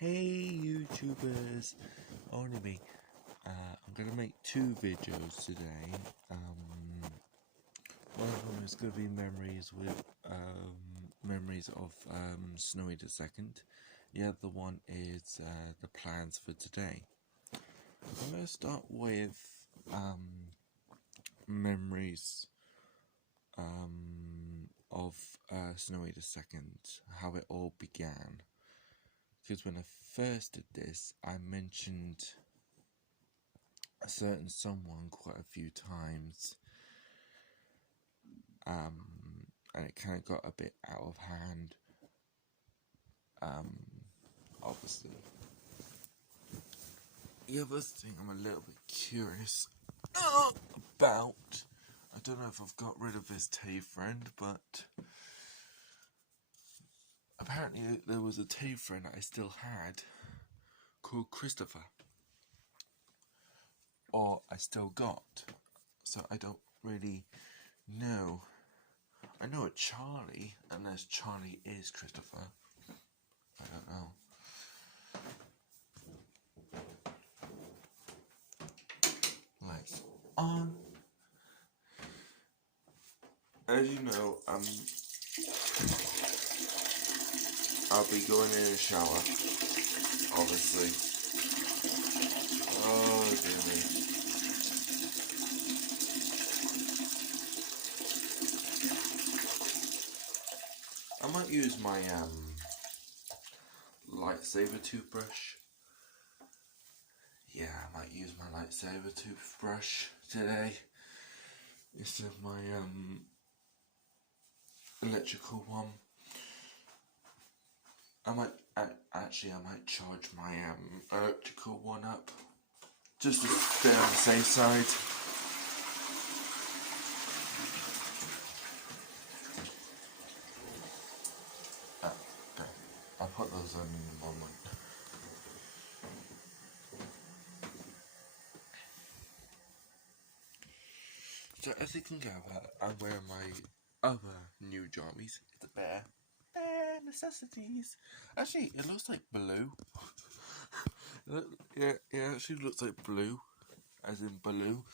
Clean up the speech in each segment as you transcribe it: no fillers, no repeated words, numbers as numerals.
Hey YouTubers, only me. I'm gonna make two videos today. One of them is gonna be memories of Snowy the Second. The other one is the plans for today. I'm gonna start with memories of Snowy the Second, how it all began. Because when I first did this, I mentioned a certain someone quite a few times, and it kind of got a bit out of hand, obviously. The other thing I'm a little bit curious about, I don't know if I've got rid of this Tay friend, but apparently there was a Tay friend I still had called Christopher, or I still got, so I don't really know. I know a Charlie, unless Charlie is Christopher. I don't know. Lights on. As you know, I'll be going in a shower, obviously. Oh dear me. I might use my lightsaber toothbrush. Yeah, I might use my lightsaber toothbrush today instead of my electrical one. I might charge my electrical one up just to stay on the safe side. Okay, I'll put those on in a moment. So as you can gather, I'm wearing my other new jammies. It's a bare necessities. Actually, it looks like blue. Yeah, it actually looks like blue, as in blue.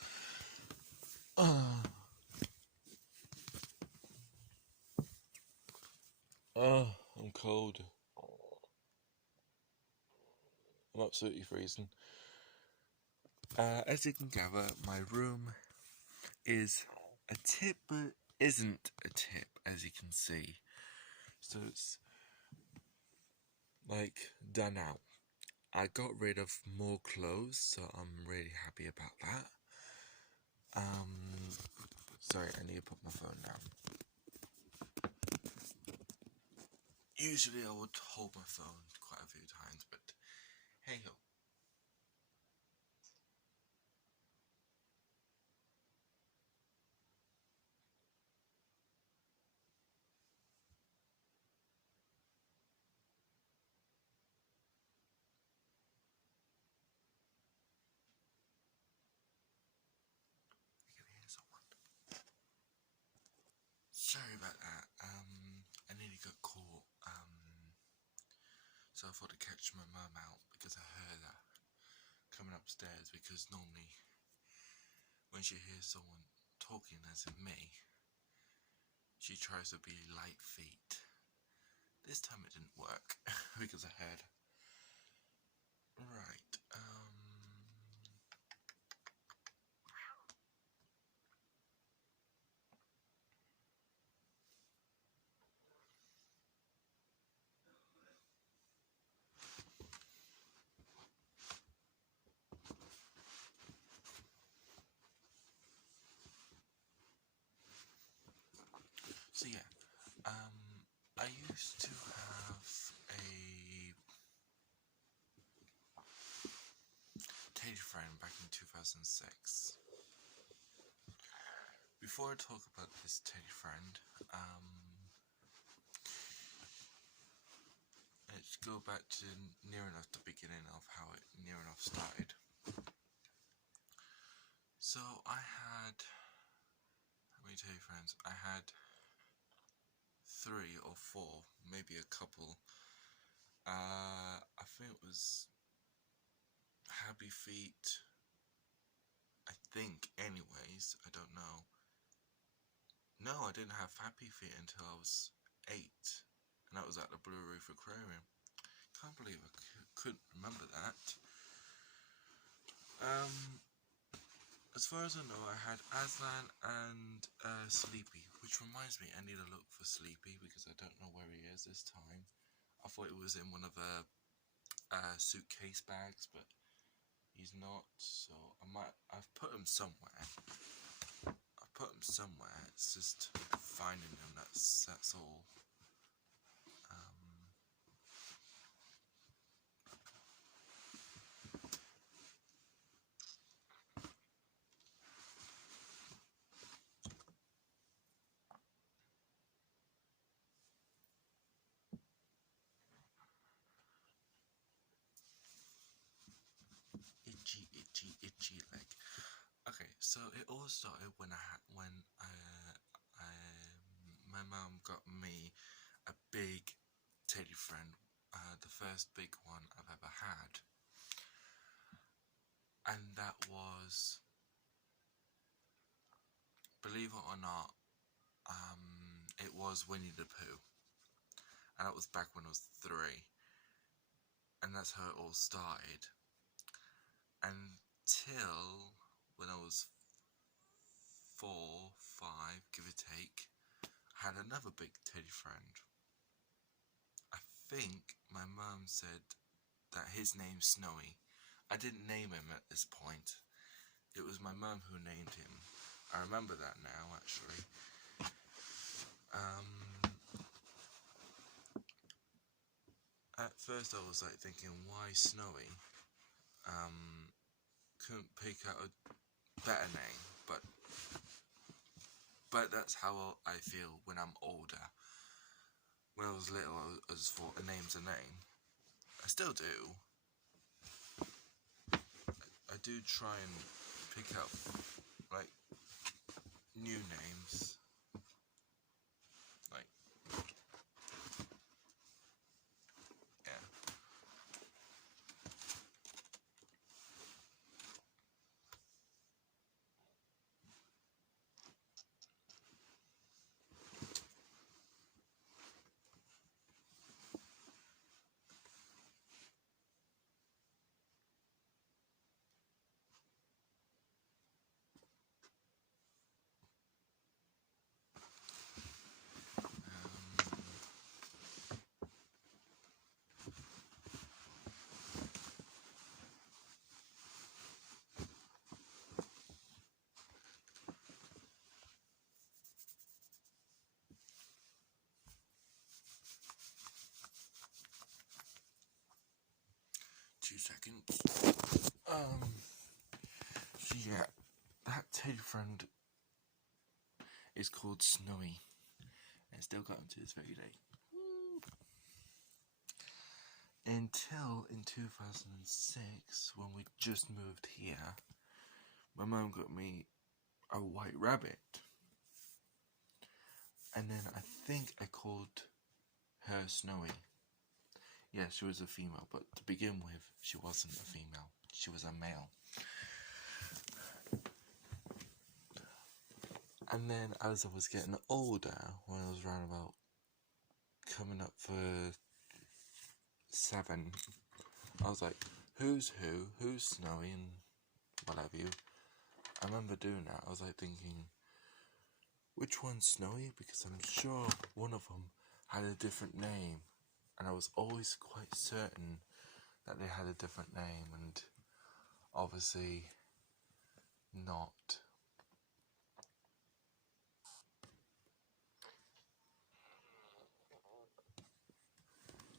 I'm cold. I'm absolutely freezing. As you can gather, my room is a tip, but isn't a tip, as you can see. So it's like done out. I got rid of more clothes, so I'm really happy about that. Sorry, I need to put my phone down. Usually I would hold my phone quite a few times, but hey ho. I can hear someone. Sorry about that. I nearly got caught. So I thought to catch my mum out because I heard her coming upstairs, because normally when she hears someone talking as in me, she tries to be light feet. This time it didn't work because I heard. Right, so yeah, I used to have a Teddy friend back in 2006. Before I talk about this Teddy friend, let's go back to near enough the beginning of how it near enough started. So I had, how many Teddy friends? I had 3 or 4, maybe a couple. I think it was Happy Feet, I think, anyways. I don't know. No, I didn't have Happy Feet until I was 8, and that was at the Blue Reef Aquarium. Can't believe I couldn't remember that. As far as I know, I had Aslan and Sleepy, which reminds me, I need to look for Sleepy because I don't know where he is this time. I thought it was in one of the suitcase bags, but he's not. So I've put him somewhere. It's just finding him. That's all. Itchy leg. Okay, so it all started when my mom got me a big teddy friend, the first big one I've ever had, and that was, believe it or not, it was Winnie the Pooh, and that was back when I was 3, and that's how it all started. Until when I was 4, 5, give or take, I had another big teddy friend. I think my mum said that his name's Snowy. I didn't name him at this point. It was my mum who named him. I remember that now, actually. At first I was like thinking, why Snowy? Couldn't pick out a better name, but that's how I feel when I'm older. When I was little, I just thought a name's a name. I still do. I do try and pick up, like, new names. Like, yeah. Um, 2 seconds. So yeah, that teddy friend is called Snowy, and still got him to this very day. Until in 2006, when we just moved here, my mum got me a white rabbit. And then I think I called her Snowy. Yeah, she was a female, but to begin with, she wasn't a female. She was a male. And then as I was getting older, when I was around about coming up for 7, I was like, who's who? Who's Snowy? And what have you. I remember doing that. I was like thinking, which one's Snowy? Because I'm sure one of them had a different name. And I was always quite certain that they had a different name, and obviously not.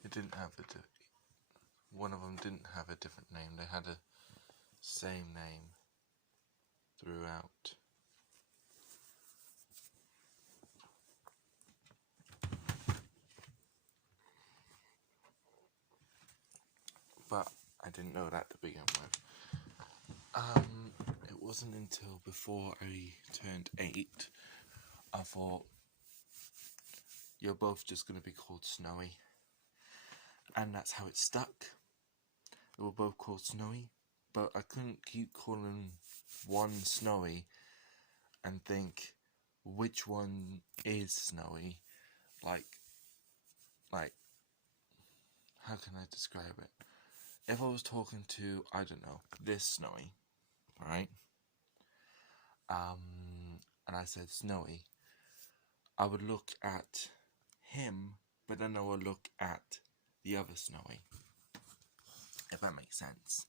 It didn't have one of them didn't have a different name. They had a same name throughout. But I didn't know that to begin with. It wasn't until before I turned 8, I thought, you're both just going to be called Snowy. And that's how it stuck. They were both called Snowy, but I couldn't keep calling one Snowy and think which one is Snowy. Like, how can I describe it? If I was talking to, I don't know, this Snowy, right? And I said Snowy, I would look at him, but then I would look at the other Snowy, if that makes sense.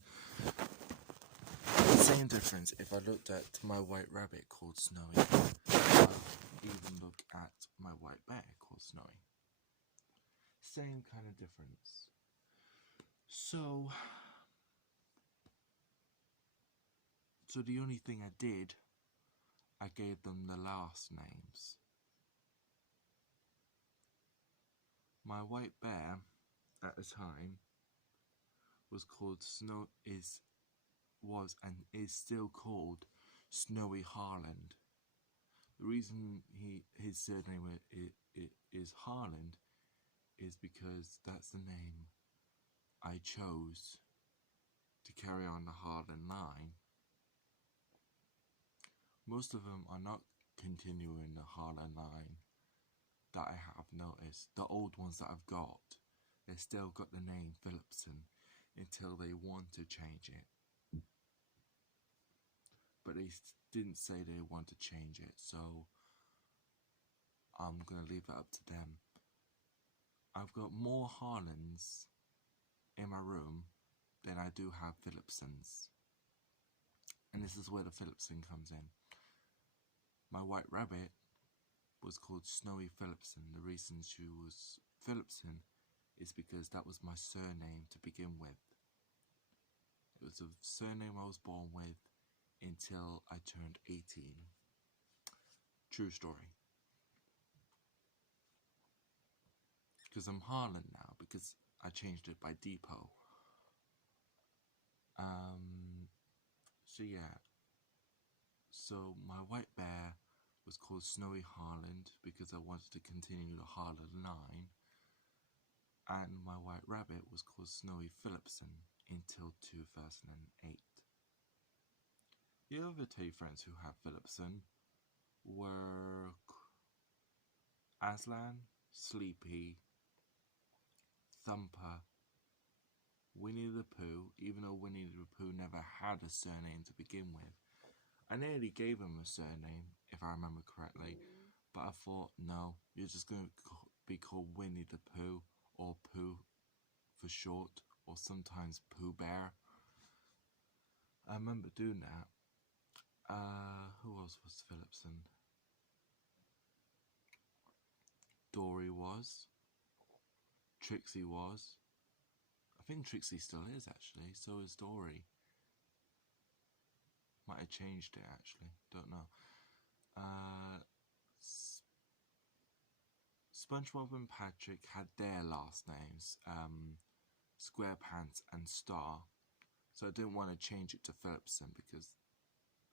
Same difference if I looked at my white rabbit called Snowy, I would even look at my white bear called Snowy. Same kind of difference. So the only thing I did, I gave them the last names. My white bear at the time was called was and is still called Snowy Harland. The reason his surname is Harland is because that's the name I chose to carry on the Harland line. Most of them are not continuing the Harland line that I have noticed. The old ones that I've got, they still got the name Philipson until they want to change it. But they didn't say they want to change it, so I'm going to leave that up to them. I've got more Harlands in my room than I do have Philipsons. And this is where the Philipson comes in. My white rabbit was called Snowy Philipson. The reason she was Philipson is because that was my surname to begin with. It was a surname I was born with until I turned 18. True story. Because I'm Harlan now, because I changed it by Depot. So yeah. So my white bear was called Snowy Harland because I wanted to continue the Harland line. And my white rabbit was called Snowy Philipson until 2008. The other two friends who have Philipson were Aslan, Sleepy, Thumper, Winnie the Pooh, even though Winnie the Pooh never had a surname to begin with. I nearly gave him a surname, if I remember correctly, but I thought, no, you're just going to be called Winnie the Pooh, or Pooh for short, or sometimes Pooh Bear. I remember doing that. Who else was Philipson? Dory was. Trixie was. I think Trixie still is, actually. So is Dory. Might have changed it, actually. Don't know. SpongeBob and Patrick had their last names, SquarePants and Star. So I didn't want to change it to Philipson because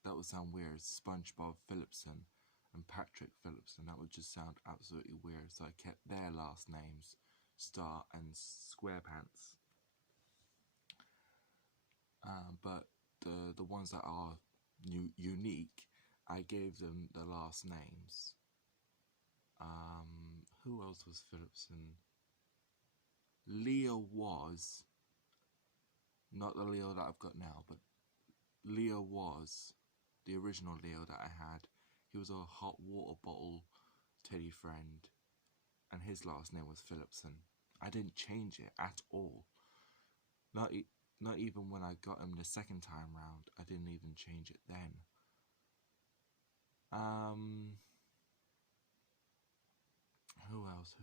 that would sound weird. SpongeBob Philipson and Patrick Philipson. That would just sound absolutely weird. So I kept their last names, Star and SquarePants. But the ones that are unique, I gave them the last names. Who else was Philipson? Leo was, not the Leo that I've got now, but Leo was the original Leo that I had. He was a hot water bottle teddy friend, and his last name was Philipson. I didn't change it at all. Not even when I got him the second time round. I didn't even change it then. Who else?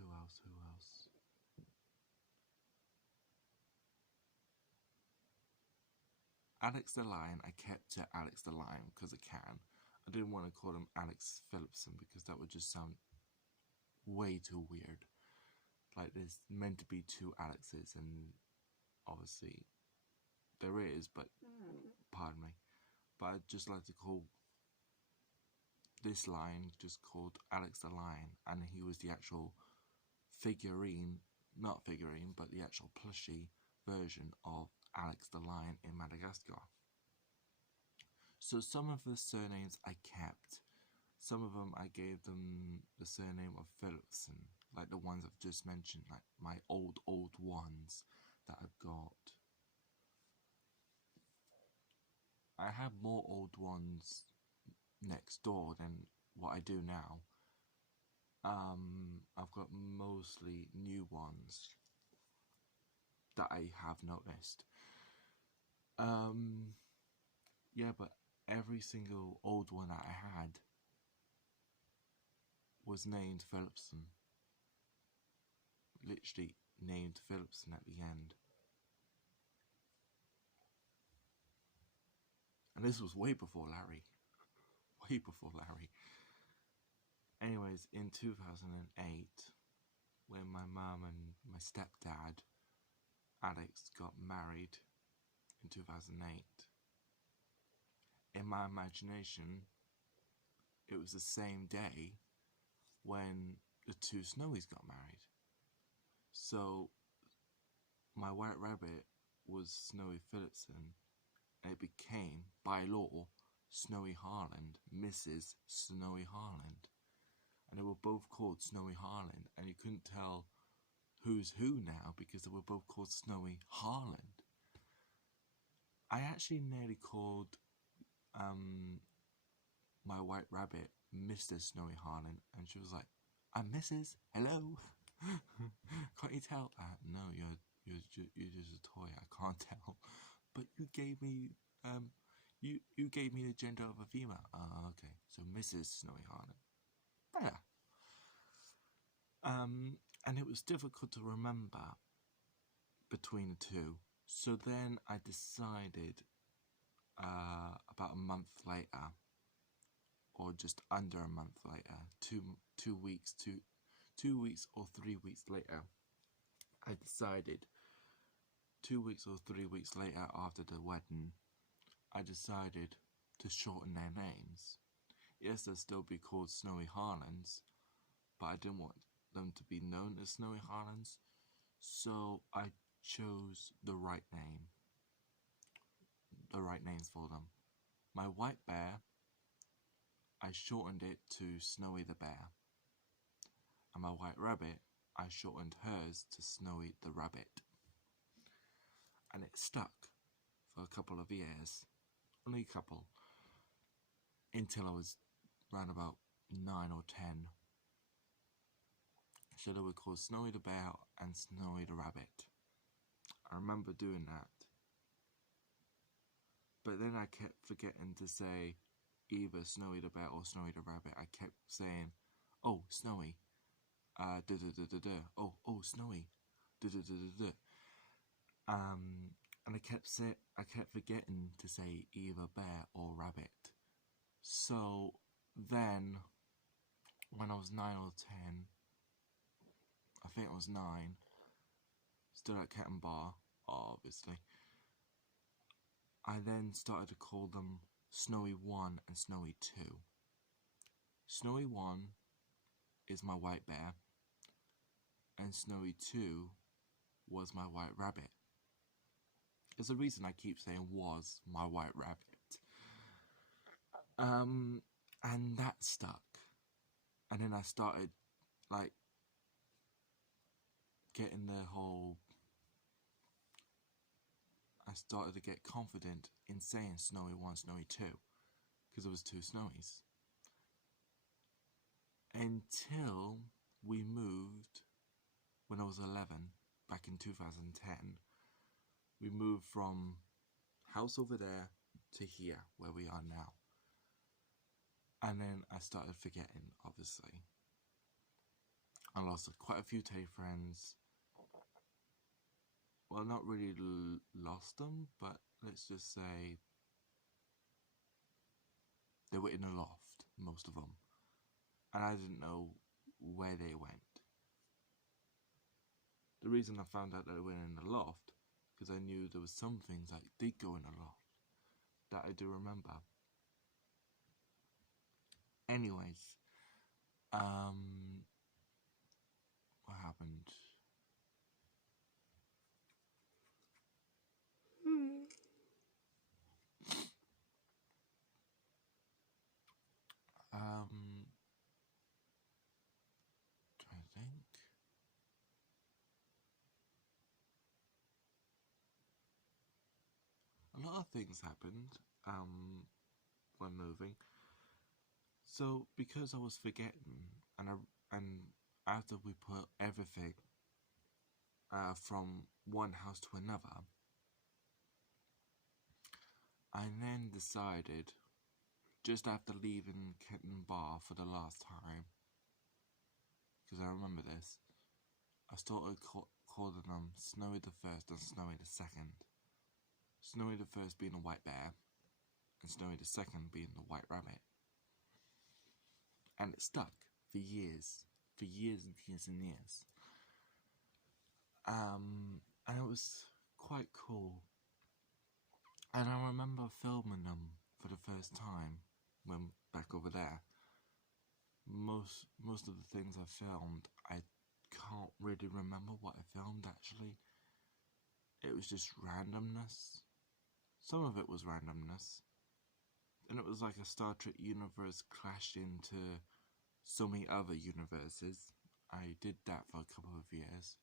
Alex the Lion, I kept to Alex the Lion because I can. I didn't want to call him Alex Philipson because that would just sound way too weird. Like there's meant to be two Alexes, and obviously there is, but pardon me. But I'd just like to call this lion just called Alex the Lion, and he was the actual figurine, not figurine, but the actual plushie version of Alex the Lion in Madagascar. So some of the surnames I kept. Some of them I gave them the surname of Philipson, like the ones I've just mentioned, like my old ones that I've got. I have more old ones next door than what I do now. I've got mostly new ones that I have noticed. Yeah, but every single old one that I had was named Philipson. Literally named Philipson at the end. And this was way before Larry. Way before Larry. Anyways, in 2008, when my mum and my stepdad, Alex, got married in 2008, in my imagination, it was the same day when the two Snowies got married. So, my white rabbit was Snowy Philipson, and it became, by law, Snowy Harland, Mrs. Snowy Harland. And they were both called Snowy Harland, and you couldn't tell who's who now because they were both called Snowy Harland. I actually nearly called my white rabbit Mr. Snowy Harland, and she was like, "I'm Mrs. Hello." Can't you tell? No, you're just a toy. I can't tell. But you gave me you gave me the gender of a female. Okay, so Mrs. Snowy Harland. Yeah. And it was difficult to remember between the two. So then I decided about a month later, or just under a month later, 2 weeks, 2 weeks or 3 weeks later, I decided 2 weeks or 3 weeks later after the wedding, I decided to shorten their names. Yes, they'll still be called Snowy Harlands, but I didn't want them to be known as Snowy Harlands, so I chose the right names for them. My white bear, I shortened it to Snowy the Bear, and my white rabbit, I shortened hers to Snowy the Rabbit. And it stuck for a couple of years, only a couple, until I was around about 9 or 10. So they were called Snowy the Bear and Snowy the Rabbit. I remember doing that. But then I kept forgetting to say either Snowy the Bear or Snowy the Rabbit. I kept saying, "Oh, Snowy, da da da da da. Oh, Snowy, da da da da da." And I kept forgetting to say either bear or rabbit. So then, when I was 9 or 10, I think it was 9, still at Cat and Bar, obviously, I then started to call them Snowy 1 and Snowy 2. Snowy 1 is my white bear, and Snowy 2 was my white rabbit. There's a reason I keep saying was my white rabbit. And that stuck. And then I started, like, getting the whole... I started to get confident in saying Snowy 1, Snowy 2, because there was 2 Snowies. Until we moved, when I was 11, back in 2010, we moved from house over there to here, where we are now. And then I started forgetting, obviously. I lost quite a few Tay friends. Well, not really lost them, but let's just say they were in a loft, most of them. And I didn't know where they went. The reason I found out that they went in the loft, because I knew there was some things that did go in the loft, that I do remember. Anyways, what happened? think. A lot of things happened when moving. So because I was forgetting, and after we put everything from one house to another, I then decided, just after leaving Kitten Bar for the last time, because I remember this, I started calling them Snowy the First and Snowy the Second. Snowy the First being a white bear, and Snowy the Second being the white rabbit. And it stuck for years and years and years. And it was quite cool. And I remember filming them for the first time when back over there. Most of the things I filmed, I can't really remember what I filmed actually. It was just randomness. Some of it was randomness. And it was like a Star Trek universe clashed into so many other universes. I did that for a couple of years.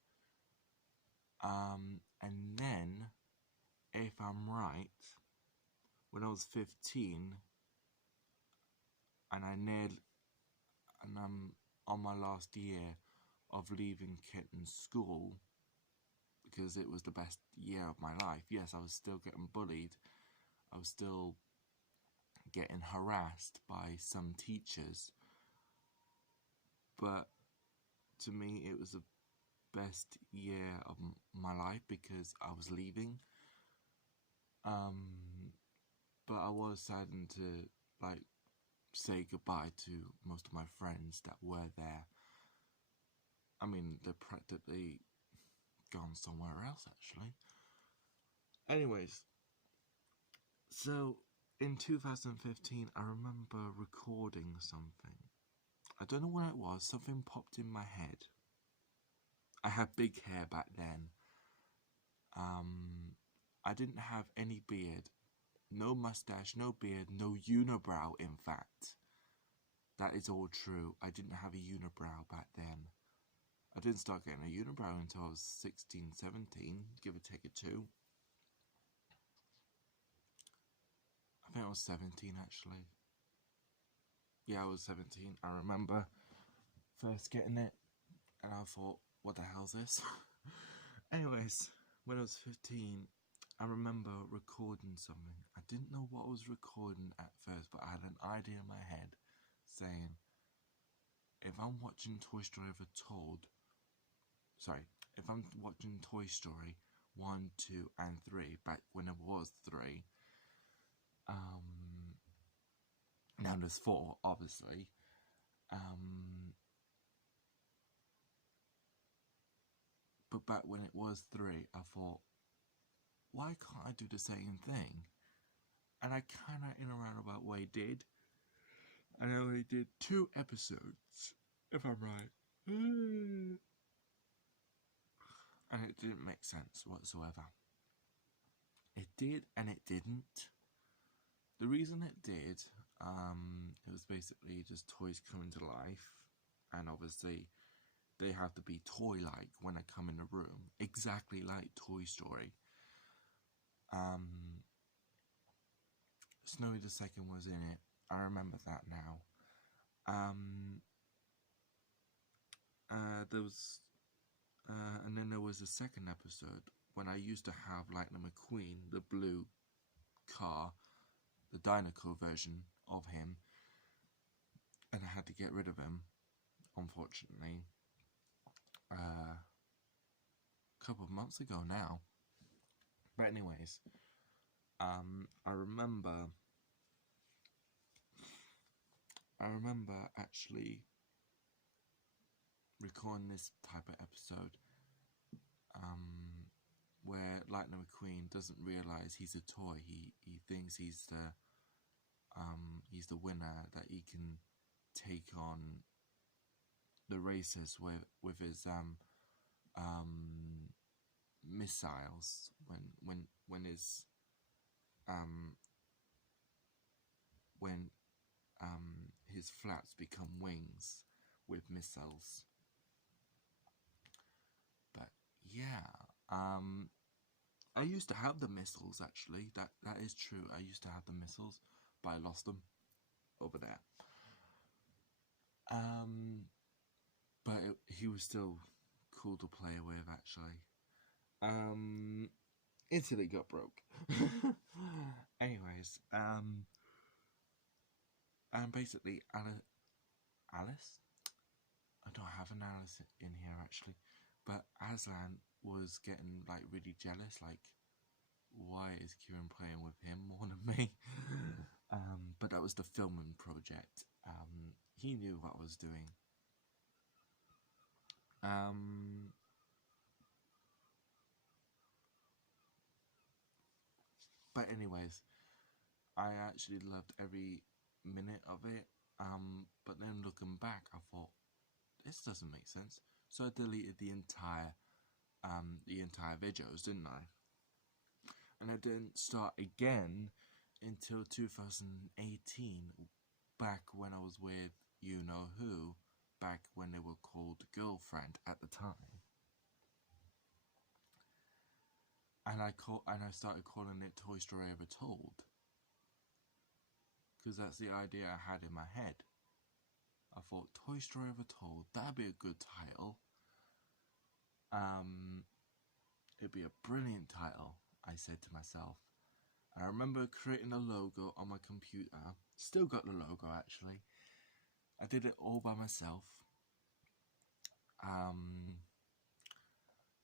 And then, if I'm right, when I was 15, and I'm on my last year of leaving Kitten school, because it was the best year of my life. Yes, I was still getting bullied. I was still getting harassed by some teachers. But to me, it was the best year of my life because I was leaving. But I was saddened to say goodbye to most of my friends that were there. I mean, they're practically gone somewhere else actually. Anyways, so in 2015, I remember recording something. I don't know what it was. Something popped in my head. I had big hair back then. I didn't have any beard. No mustache, no beard, no unibrow, in fact. That is all true. I didn't have a unibrow back then. I didn't start getting a unibrow until I was 16, 17, give or take a 2. I think I was 17 actually. Yeah, I was 17. I remember first getting it and I thought, what the hell is this? Anyways, when I was 15, I remember recording something. I didn't know what I was recording at first, but I had an idea in my head saying, if I'm watching Toy Story if I'm watching Toy Story 1, 2, and 3, back when it was 3, now there's 4, obviously, but back when it was 3, I thought, why can't I do the same thing? And I kind of, in a roundabout way, did. And I only did 2 episodes, if I'm right. And it didn't make sense whatsoever. It did and it didn't. The reason it did, it was basically just toys coming to life. And obviously, they have to be toy-like when I come in the room. Exactly like Toy Story. Snowy the Second was in it. I remember that now. There was, and then there was a second episode when I used to have Lightning McQueen, the blue car, the Dinoco version of him, and I had to get rid of him, unfortunately. A couple of months ago now. But anyways, I remember actually recording this type of episode where Lightning McQueen doesn't realise he's a toy. He thinks he's the winner, that he can take on the races with his missiles when his flaps become wings with missiles. yeah, I used to have the missiles actually. That is true. I used to have the missiles, but I lost them over there. Um, but he was still cool to play with actually. Um, until it got broke. Anyways, and basically Alice. I don't have an Alice in here actually, but Aslan was getting like really jealous. Like, why is Kieran playing with him more than me? But that was the filming project. He knew what I was doing. But anyways, I actually loved every minute of it. But then looking back, I thought this doesn't make sense. So I deleted the entire videos, didn't I? And I didn't start again until 2018, back when I was with you know who, back when they were called Girlfriend at the time. And I started calling it Toy Story Ever Told, because that's the idea I had in my head. I thought Toy Story Ever Told, that'd be a good title. It'd be a brilliant title, I said to myself. And I remember creating a logo on my computer. Still got the logo actually. I did it all by myself.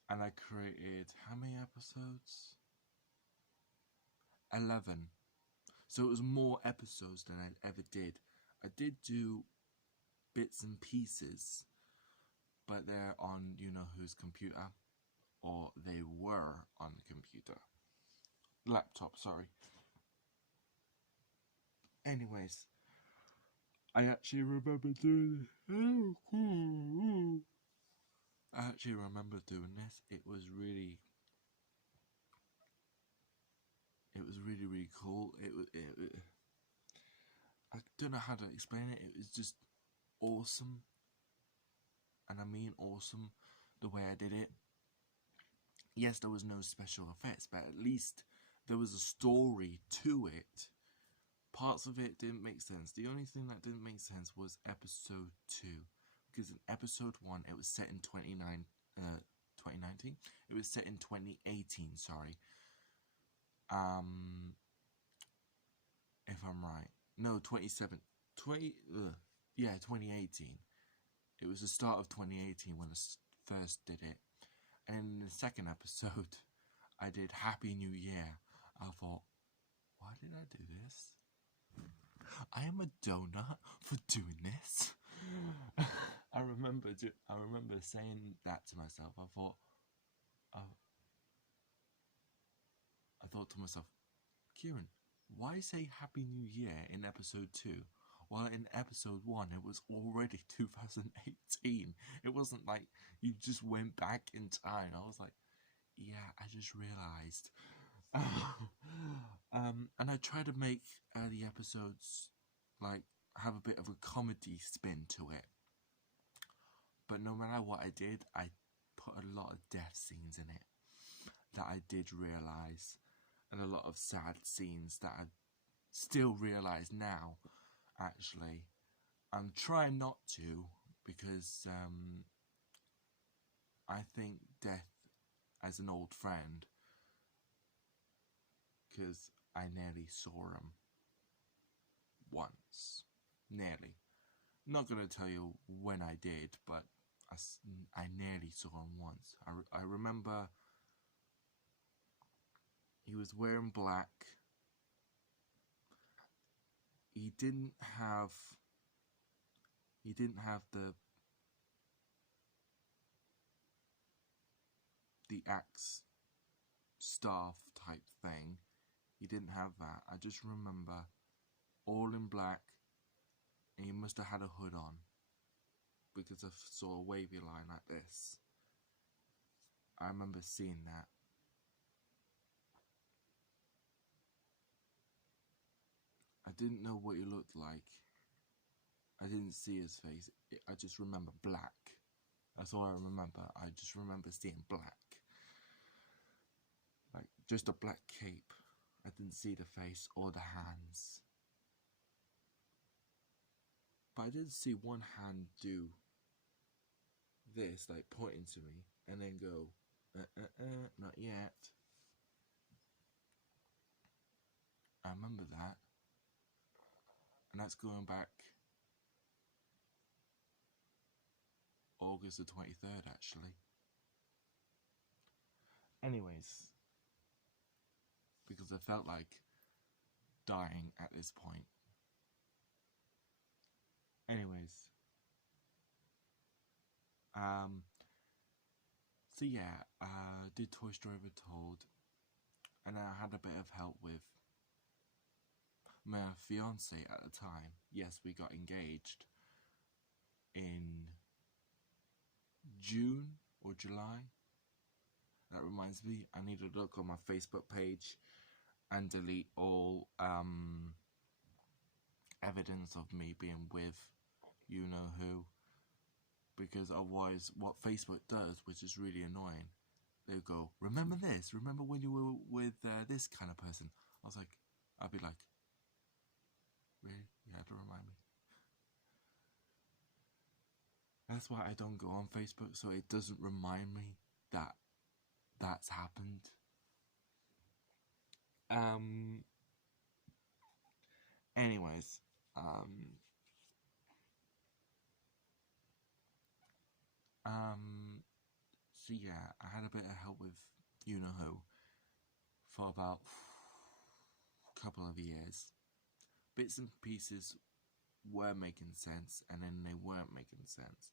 And I created how many episodes? 11. So it was more episodes than I ever did. I did do bits and pieces, but they're on you know whose computer, or they were on the computer. Laptop, sorry. Anyways, I actually remember doing this. It was really really cool. I don't know how to explain it. It was just awesome, and I mean awesome, the way I did it. Yes, there was no special effects, but at least there was a story to it. Parts of it didn't make sense. The only thing that didn't make sense was episode 2, because in episode 1 it was set in 2019. It was set in 2018. Sorry. If I'm right, no, 2018. It was the start of 2018 when I first did it, and in the second episode, I did Happy New Year. I thought, why did I do this? I am a donut for doing this. I remember saying that to myself. I thought to myself, Kieran, why say Happy New Year in episode 2? While in episode 1 it was already 2018. It wasn't like you just went back in time. I was like, yeah, I just realised. And I try to make the episodes like have a bit of a comedy spin to it. But no matter what I did, I put a lot of death scenes in it that I did realise, and a lot of sad scenes that I still realise now, actually. I'm trying not to, because I think death as an old friend, because I nearly saw him once. Nearly. Not going to tell you when I did, but I nearly saw him once. I remember he was wearing black. He didn't have the axe staff type thing. He didn't have that. I just remember all in black, and he must have had a hood on, because I saw a wavy line like this. I remember seeing that. I didn't know what he looked like. I didn't see his face. I just remember black. That's all I remember. I just remember seeing black. just a black cape. I didn't see the face or the hands. But I did see one hand do this, like pointing to me, and then go, not yet. I remember that. And that's going back August the 23rd, actually. Anyways, because I felt like dying at this point. Anyways, so yeah, did Toy Story Retold, and I had a bit of help with my fiance at the time. Yes, we got engaged in June or July. That reminds me, I need to look on my Facebook page and delete all evidence of me being with you know who, because otherwise what Facebook does, which is really annoying, they'll go, remember this, remember when you were with this kind of person. I'll be like, really? You had to remind me. That's why I don't go on Facebook, so it doesn't remind me that that's happened. Anyways, so yeah, I had a bit of help with you know who for about a couple of years. Bits and pieces were making sense, and then they weren't making sense.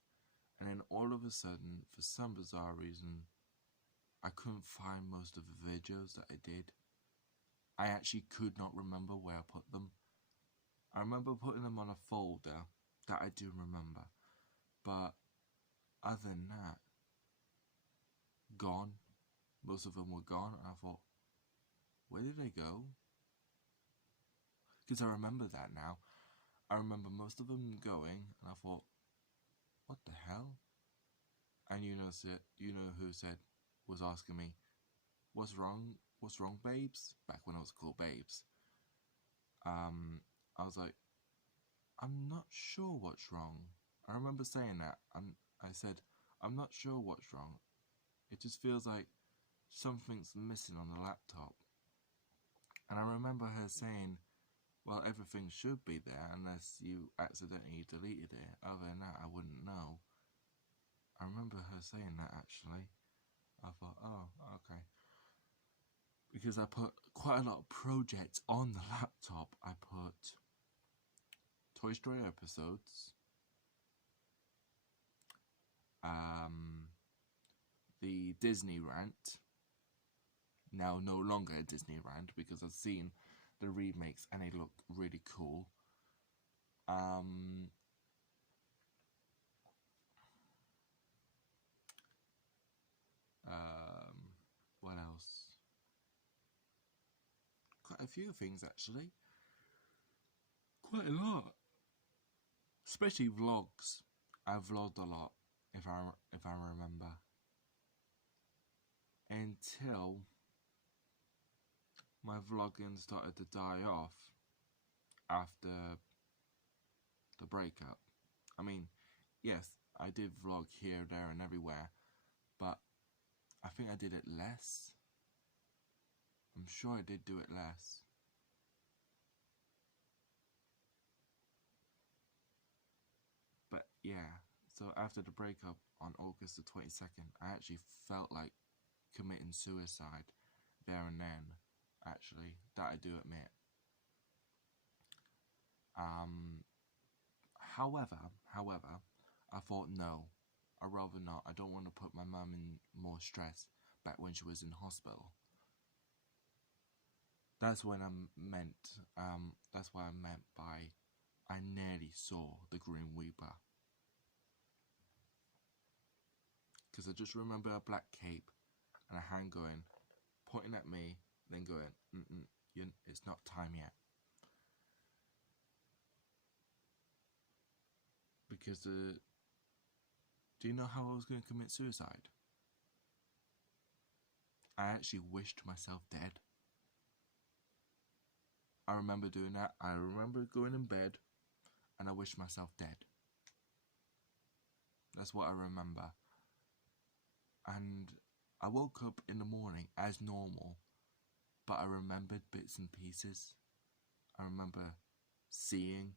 And then all of a sudden, for some bizarre reason, I couldn't find most of the videos that I did. I actually could not remember where I put them. I remember putting them on a folder that I do remember, but other than that, gone. Most of them were gone, and I thought, where did they go? Because I remember that now. I remember most of them going, and I thought, what the hell? And you know who was asking me, what's wrong, babes? Back when I was called babes. I was like, I'm not sure what's wrong. I remember saying that. I said, I'm not sure what's wrong. It just feels like something's missing on the laptop. And I remember her saying, well, everything should be there unless you accidentally deleted it. Other than that, I wouldn't know. I remember her saying that, actually. I thought, oh, okay. Because I put quite a lot of projects on the laptop. I put Toy Story episodes, the Disney rant, now no longer a Disney rant because I've seen the remakes and they look really cool. What else? Quite a few things, actually. Quite a lot. Especially vlogs. I vlogged a lot, if I remember. Until my vlogging started to die off after the breakup. I mean, yes, I did vlog here, there, and everywhere, but I think I did it less. I'm sure I did do it less. But yeah, so after the breakup on August the 22nd, I actually felt like committing suicide there and then, actually, that I do admit. However, I thought, no, I'd rather not. I don't want to put my mum in more stress back when she was in hospital. That's when that's what I meant by I nearly saw the Grim Reaper. Because I just remember a black cape and a hand going, pointing at me, then going, it's not time yet. Because do you know how I was going to commit suicide? I actually wished myself dead. I remember doing that. I remember going in bed and I wished myself dead. That's what I remember. And I woke up in the morning as normal, but I remembered bits and pieces. I remember seeing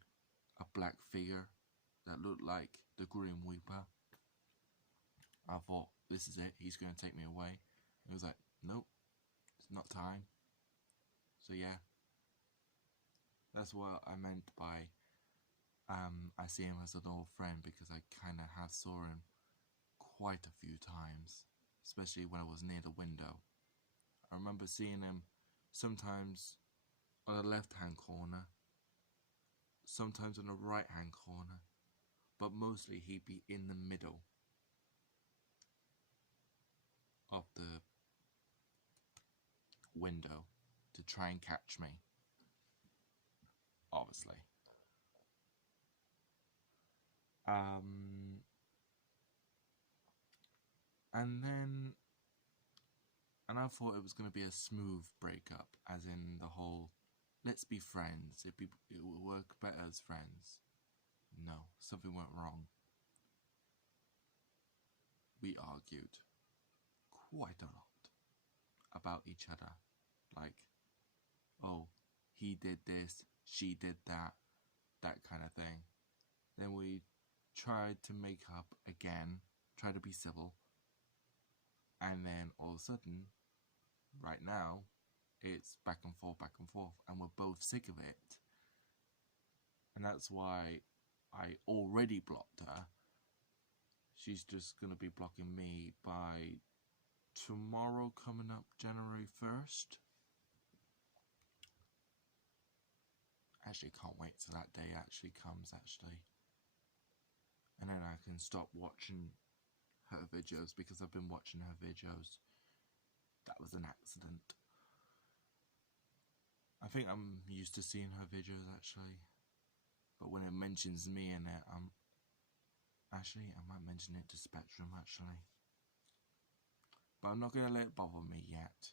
a black figure that looked like the Grim Reaper. I thought, this is it, he's going to take me away. It was like, nope, it's not time. So yeah, that's what I meant by I see him as an old friend, because I kind of have saw him quite a few times, especially when I was near the window. I remember seeing him sometimes on the left hand corner, sometimes on the right hand corner, but mostly he'd be in the middle of the window to try and catch me, obviously. And I thought it was going to be a smooth breakup, as in the whole, let's be friends, it will work better as friends. No, something went wrong. We argued quite a lot about each other. Like, oh, he did this, she did that kind of thing. Then we tried to make up again, try to be civil, and then all of a sudden, right now, it's back and forth, and we're both sick of it. And that's why I already blocked her. She's just going to be blocking me by tomorrow, coming up January 1st. Actually, can't wait till that day actually comes, actually. And then I can stop watching her videos, because I've been watching her videos. That was an accident. I think I'm used to seeing her videos, actually. But when it mentions me in it, actually, I might mention it to Spectrum, actually. But I'm not going to let it bother me yet.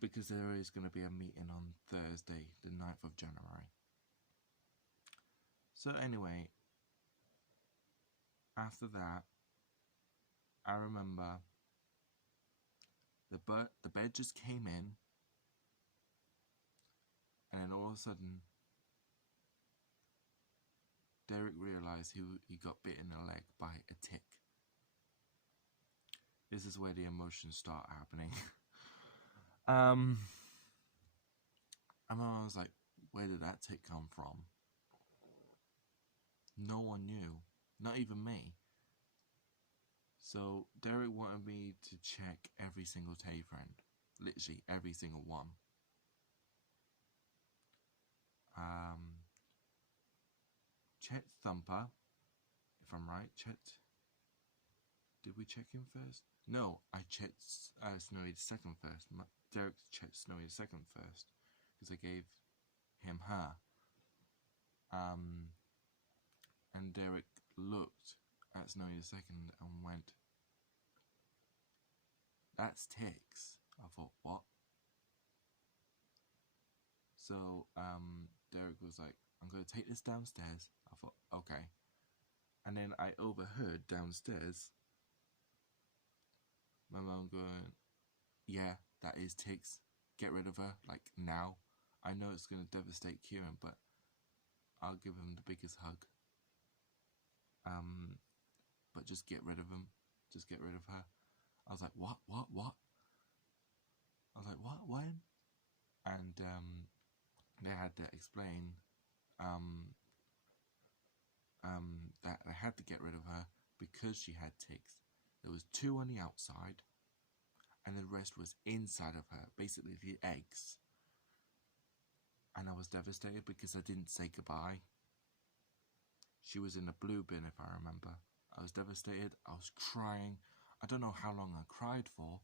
Because there is going to be a meeting on Thursday, the 9th of January. So anyway, after that, I remember the bed just came in, and then all of a sudden, Derek realised he got bit in the leg by a tick. This is where the emotions start happening. And I was like, where did that tick come from? No one knew, not even me. So Derek wanted me to check every single Tay friend, literally every single one. Chet Thumper, if I'm right. Did we check him first? No, I checked Snowy the second first. Derek checked Snowy the second first, because I gave him her. And Derek looked at Snowy the second and went, that's ticks. I thought, what? So Derek was like, I'm going to take this downstairs. I thought, okay. And then I overheard downstairs my mum going, yeah, that is ticks. Get rid of her, like, now. I know it's going to devastate Kieran, but I'll give him the biggest hug. But just get rid of him. Just get rid of her. I was like, what? I was like, what? When? And they had to explain that they had to get rid of her because she had ticks. There was 2 on the outside, and the rest was inside of her, basically the eggs. And I was devastated because I didn't say goodbye. She was in the blue bin, if I remember. I was devastated. I was crying. I don't know how long I cried for,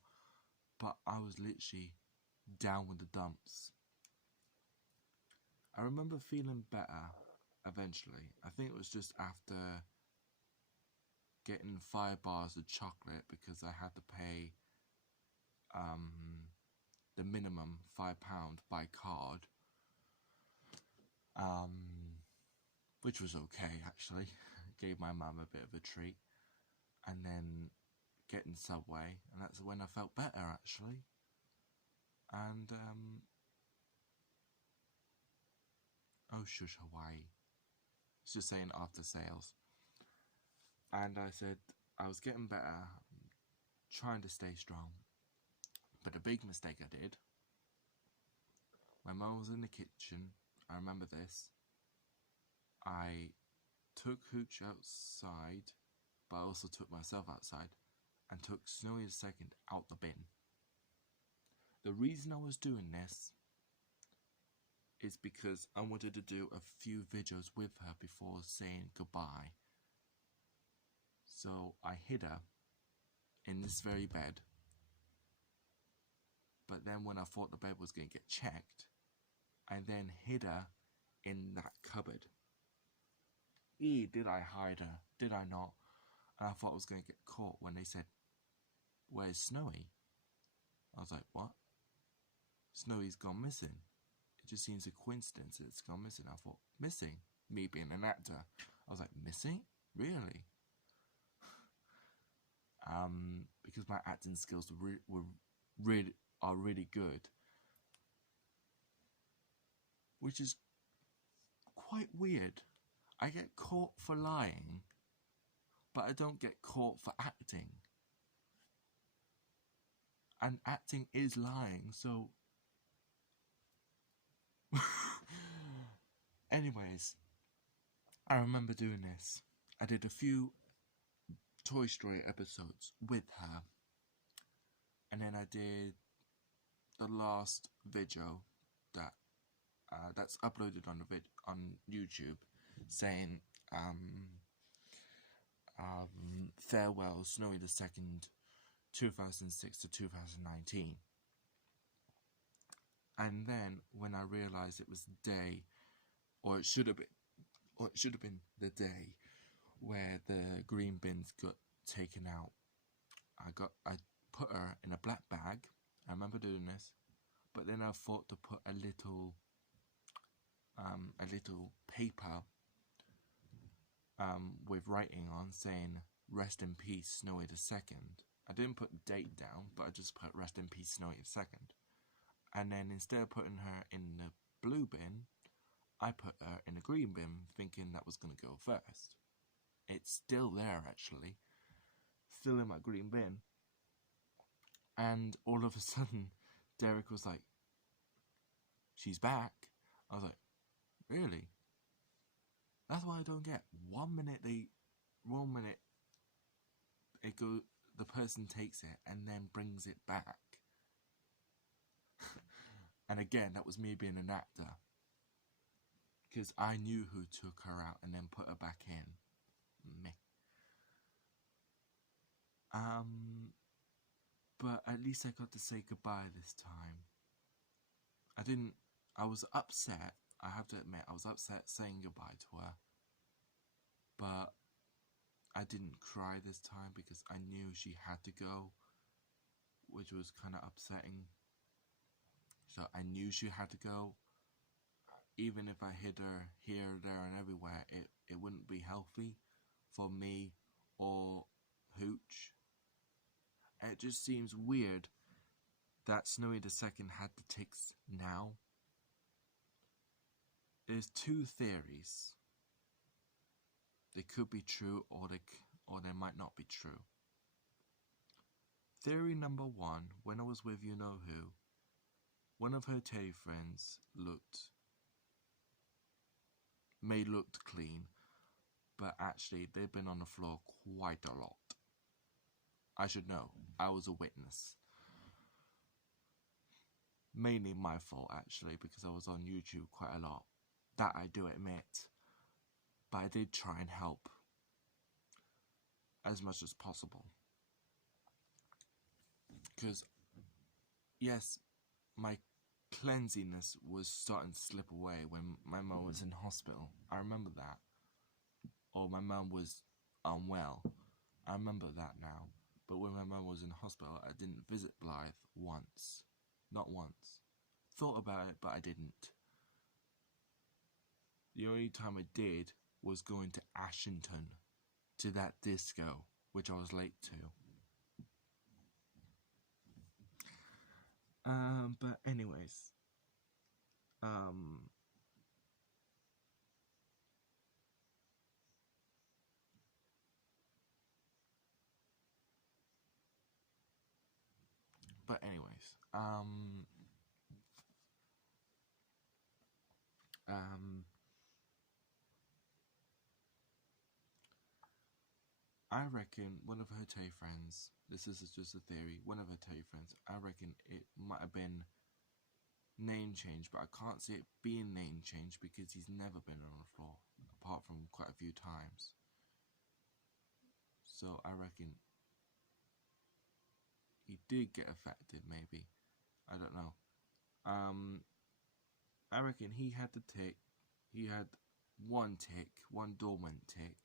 but I was literally down with the dumps. I remember feeling better eventually. I think it was just after getting 5 bars of chocolate because I had to pay the minimum £5 by card, which was okay actually. Gave my mum a bit of a treat, and then getting Subway, and that's when I felt better actually. And oh shush Hawaii, it's just saying after sales. And I said I was getting better, trying to stay strong. But a big mistake I did. My mum was in the kitchen, I remember this. I took Hooch outside, but I also took myself outside and took Snowy the Second out the bin. The reason I was doing this is because I wanted to do a few videos with her before saying goodbye. So I hid her in this very bed, but then when I thought the bed was going to get checked, I then hid her in that cupboard. Did I hide her? Did I not? And I thought I was going to get caught when they said, "Where's Snowy?" I was like, what? Snowy's gone missing. It just seems a coincidence that it's gone missing. I thought, missing? Me being an actor. I was like, missing? Really? Because my acting skills are really good. Which is quite weird. I get caught for lying, but I don't get caught for acting. And acting is lying, so... Anyways, I remember doing this. I did a few Toy Story episodes with her, and then I did the last video that's uploaded on YouTube, saying farewell Snowy the Second, 2006 to 2019. And then when I realised it was the day, or it should have been the day where the green bins got taken out, I put her in a black bag. I remember doing this, but then I thought to put a little paper with writing on saying "Rest in peace, Snowy the Second." I didn't put the date down, but I just put "Rest in peace, Snowy the Second." And then instead of putting her in the blue bin, I put her in the green bin, thinking that was going to go first. It's still there actually, still in my green bin. And all of a sudden, Derek was like, "She's back." I was like, "Really?" That's what I don't get. One minute the person takes it and then brings it back. And again, that was me being an actor, because I knew who took her out and then put her back in. Me. But at least I got to say goodbye this time. I was upset, I have to admit, I was upset saying goodbye to her. But I didn't cry this time because I knew she had to go, which was kind of upsetting. So I knew she had to go. Even if I hid her here, there and everywhere, it wouldn't be healthy for me or Hooch. It just seems weird that Snowy the Second had the ticks now. There's two theories. They could be true or they might not be true. Theory number one, when I was with you know who, one of her teddy friends looked clean, but actually they've been on the floor quite a lot. I should know, I was a witness. Mainly my fault actually, because I was on YouTube quite a lot. That I do admit. But I did try and help as much as possible. Because, yes, my cleanliness was starting to slip away when my mum was in hospital. I remember that. Or my mum was unwell. I remember that now. But when my mum was in hospital, I didn't visit Blythe once. Not once. Thought about it, but I didn't. The only time I did was going to Ashington, to that disco, which I was late to. But anyways, but anyways, I reckon one of her Tay friends, this is just a theory, one of her Tay friends, I reckon it might have been name change, but I can't see it being name change because he's never been on the floor, apart from quite a few times. So I reckon he did get affected, maybe. I don't know. I reckon he had the tick. He had one tick, one dormant tick,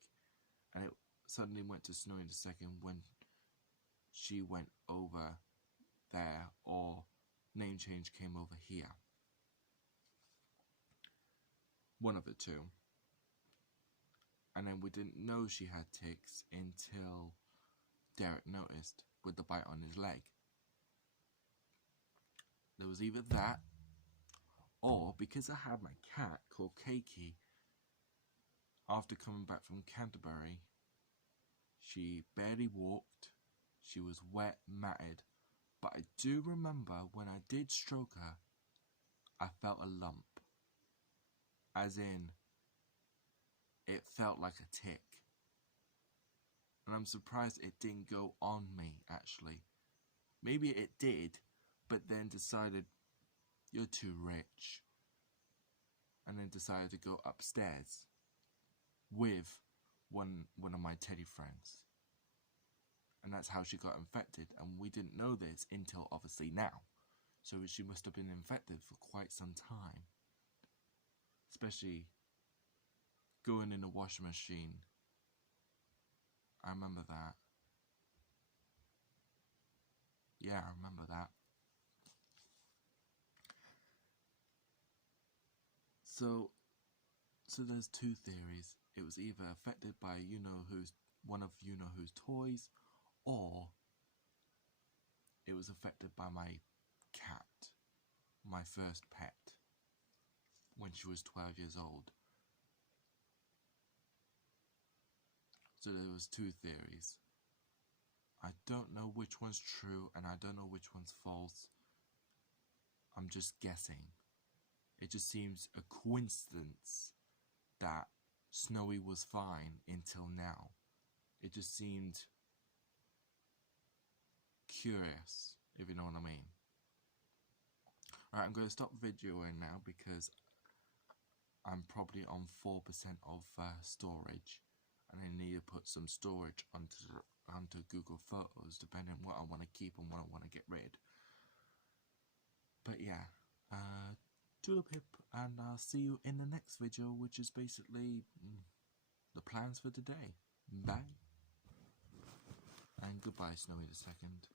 and it suddenly went to Snowy the second when she went over there, or name change came over here. One of the two. And then we didn't know she had ticks until Derek noticed with the bite on his leg. There was either that, or because I had my cat called Keiki, after coming back from Canterbury, she barely walked, she was wet, matted, but I do remember when I did stroke her, I felt a lump. As in, it felt like a tick. And I'm surprised it didn't go on me, actually. Maybe it did, but then decided, you're too rich. And then decided to go upstairs with one of my teddy friends. And that's how she got infected, and we didn't know this until obviously now. So she must have been infected for quite some time. Especially going in the washing machine. I remember that. Yeah, I remember that. So there's two theories. It was either affected by one of who's toys, or it was affected by my cat, my first pet, when she was 12 years old. So there was two theories. I don't know which one's true and I don't know which one's false. I'm just guessing. It just seems a coincidence that Snowy was fine until now. It just seemed curious, if you know what I mean. Alright, I'm going to stop videoing now because I'm probably on 4% of storage, and I need to put some storage onto Google Photos, depending on what I want to keep and what I want to get rid. But yeah, Tulip, and I'll see you in the next video, which is basically the plans for today. Bye. And goodbye, Snowy the Second.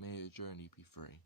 May your journey be free.